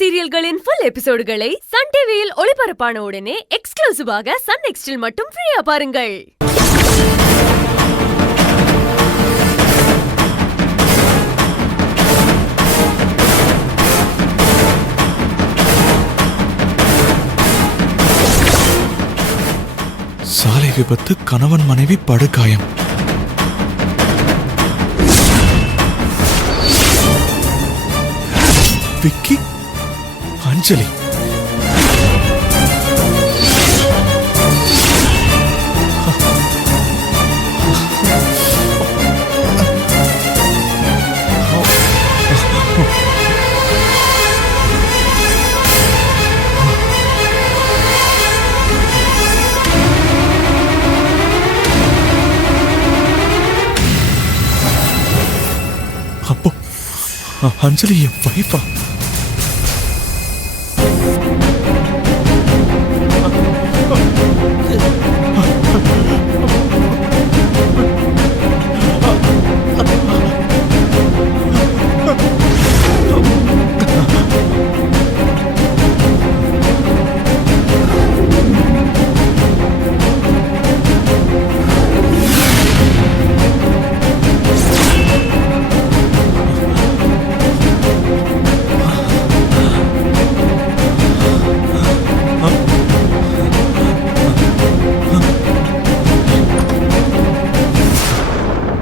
சீரியல்களின் full எபிசோடுகளை Sun டிவியில் ஒளிபரப்பான உடனே எக்ஸ்க்ளூசிவாக சன் நெக்ஸ்டில் மட்டும் ஃப்ரீயா பாருங்கள். சாலை விபத்து, கணவன் மனைவி படுகாயம். விக்கி, அஞ்சலி. அப்போ அஞ்சலி என் வைஃபா?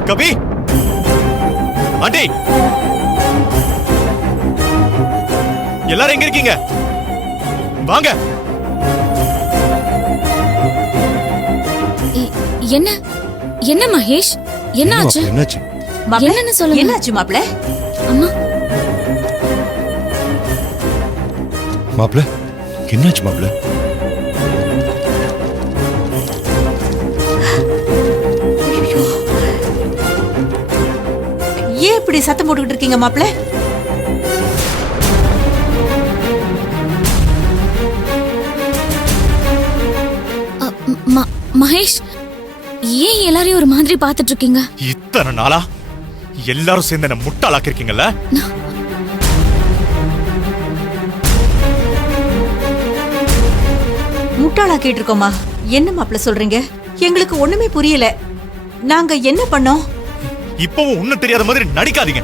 கபி, ஆண்டி, எல்லாரும் எங்க இருக்கீங்க? வாங்க. என்ன என்ன மகேஷ், என்ன ஆச்சு? என்னாச்சு? என்னன்னு சொல்லுங்க. என்னாச்சு மாப்ள? அம்மா, மாப்ள, என்னாச்சு மாப்ள? ஏன் இப்படி சத்தம் போட்டுக்கிட்டு இருக்கீங்க மாப்ள? மகேஷ், ஏன் எல்லாரையும் ஒரு மாதிரி பாத்துட்டு இருக்கீங்க? இத்தனை நாளா எல்லாரும் சேர்ந்து என்ன முட்டாளாக்கி இருக்கீங்கல்ல? முட்டாளா கேட்டிருக்கோமா? என்ன மாப்ள சொல்றீங்க? எங்களுக்கு ஒண்ணுமே புரியல. நாங்க என்ன பண்ணோம்? இப்பவும் ஒண்ணும் தெரியாத மாதிரி நடிக்காதீங்க.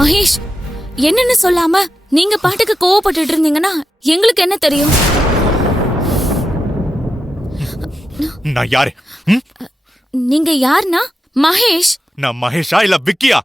மகேஷ், என்னன்னு சொல்லாம நீங்க பாட்டுக்கு கோவப்பட்டுட்டு இருந்தீங்கன்னா எங்களுக்கு என்ன தெரியும்? நான் யாரு? நீங்க யாருன்னா மகேஷ். நான் மகேஷா இல்ல விக்கியா?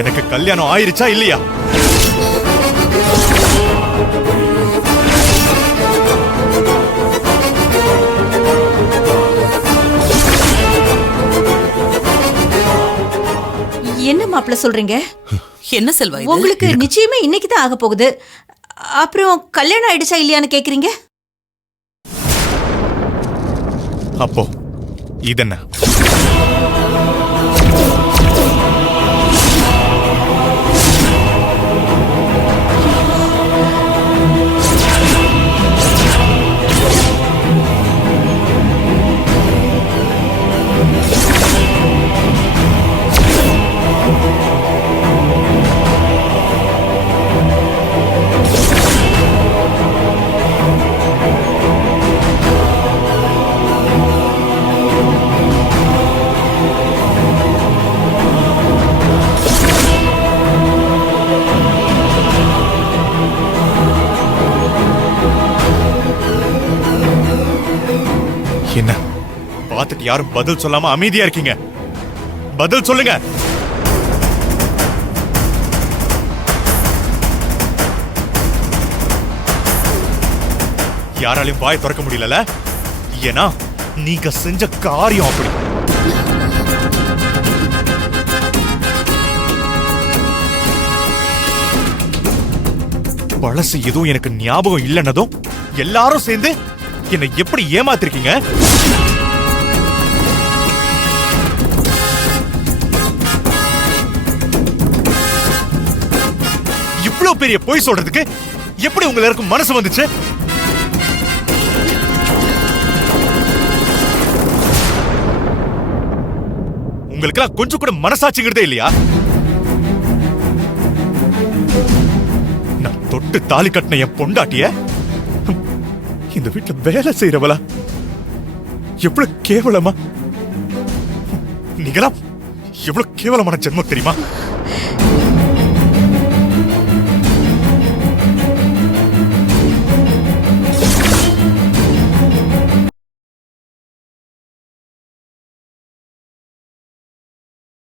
எனக்கு கல்யாணம் ஆயிருச்சா இல்லையா? என்ன மாப்ள சொல்றீங்க? என்ன செல்வா இது? உங்களுக்கு நிச்சயமே இன்னைக்கு தான் ஆக போகுது. அப்புறம் கல்யாணம் ஆயிடுச்சா இல்லையான்னு கேக்குறீங்க? அப்போ இதென்ன? என்ன பார்த்துட்டு யாரும் பதில் சொல்லாம அமைதியா இருக்கீங்க? பதில் சொல்லுங்க. யாராலையும் வாய் திறக்க முடியல. ஏன்னா நீங்க செஞ்ச காரியம் அப்படி. பழசு எதுவும் எனக்கு ஞாபகம் இல்லைன்னதும் எல்லாரும் சேர்ந்து என்னை எப்படி ஏமாத்திருக்கீங்க? இவ்வளவு பெரிய பொய் சொல்றதுக்கு எப்படி உங்க எல்லாருக்கும் மனசு வந்துச்சு? உங்களுக்கெல்லாம் கொஞ்சம் கூட மனசாட்சிங்கிறதே இல்லையா? நான் தொட்டு தாலி கட்டின என் பொண்டாட்டிய இந்த வீட்டுல வேலை செய்யறவளா? எவ்வளவு கேவலமா! நீங்களா எவ்வளவு கேவலமான ஜென்மம் தெரியுமா?